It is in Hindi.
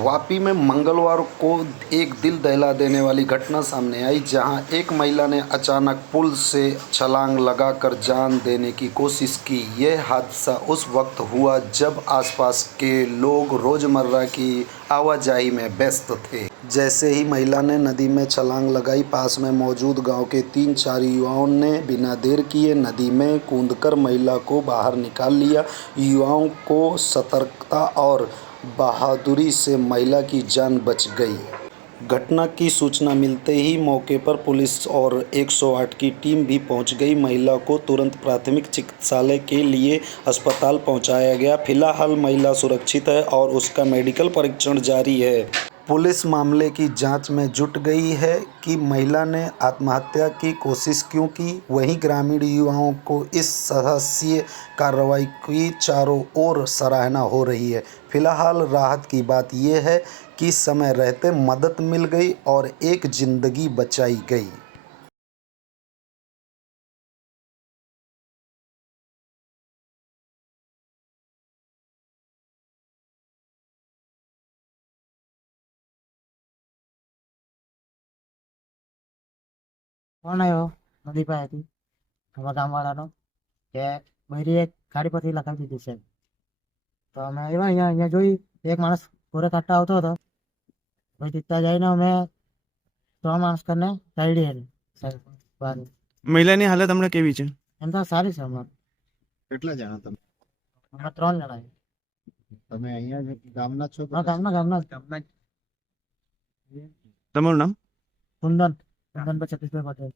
वापी में मंगलवार को एक दिल दहला देने वाली घटना सामने आई, जहां एक महिला ने अचानक पुल से छलांग लगाकर जान देने की कोशिश की। यह हादसा उस वक्त हुआ जब आसपास के लोग रोजमर्रा की आवाजाही में व्यस्त थे। जैसे ही महिला ने नदी में छलांग लगाई, पास में मौजूद गांव के 3-4 युवाओं ने बिना देर किए नदी में कूदकर महिला को बाहर निकाल लिया। युवाओं को सतर्कता और बहादुरी से महिला की जान बच गई। घटना की सूचना मिलते ही मौके पर पुलिस और 108 की टीम भी पहुंच गई। महिला को तुरंत प्राथमिक चिकित्सालय के लिए अस्पताल पहुंचाया गया। फिलहाल महिला सुरक्षित है और उसका मेडिकल परीक्षण जारी है। पुलिस मामले की जांच में जुट गई है कि महिला ने आत्महत्या की कोशिश क्यों की। वहीं ग्रामीण युवाओं को इस साहसिक कार्रवाई की चारों ओर सराहना हो रही है। फिलहाल राहत की बात यह है कि समय रहते मदद मिल गई और एक जिंदगी बचाई गई। કોણ આવ્યો નદી પાસેથી અમારા ગામવાળાનો કે બૈરી એક ગાડી પરથી લખાવી દીધી છે. તો અમે આવ્યા અહીંયા જોઈ એક માણસ ઘોડે કાઢતા આવતો હતો. પછી ત્યાં જઈને અમે 3 માણસ કરીને કાઢી એને સાહેબ બહાર. મહિલાની હાલત હમણાં કેવી છે? એમ તો સારી છે હમણાં. કેટલા જણા તમે? અમે 3 જણા છીએ. તમે અહીંયા જ ગામના જ છો કે હા ગામના તમારું નામ? કુંદન કુંદનભાઈ સતીશભાઈ પટેલ.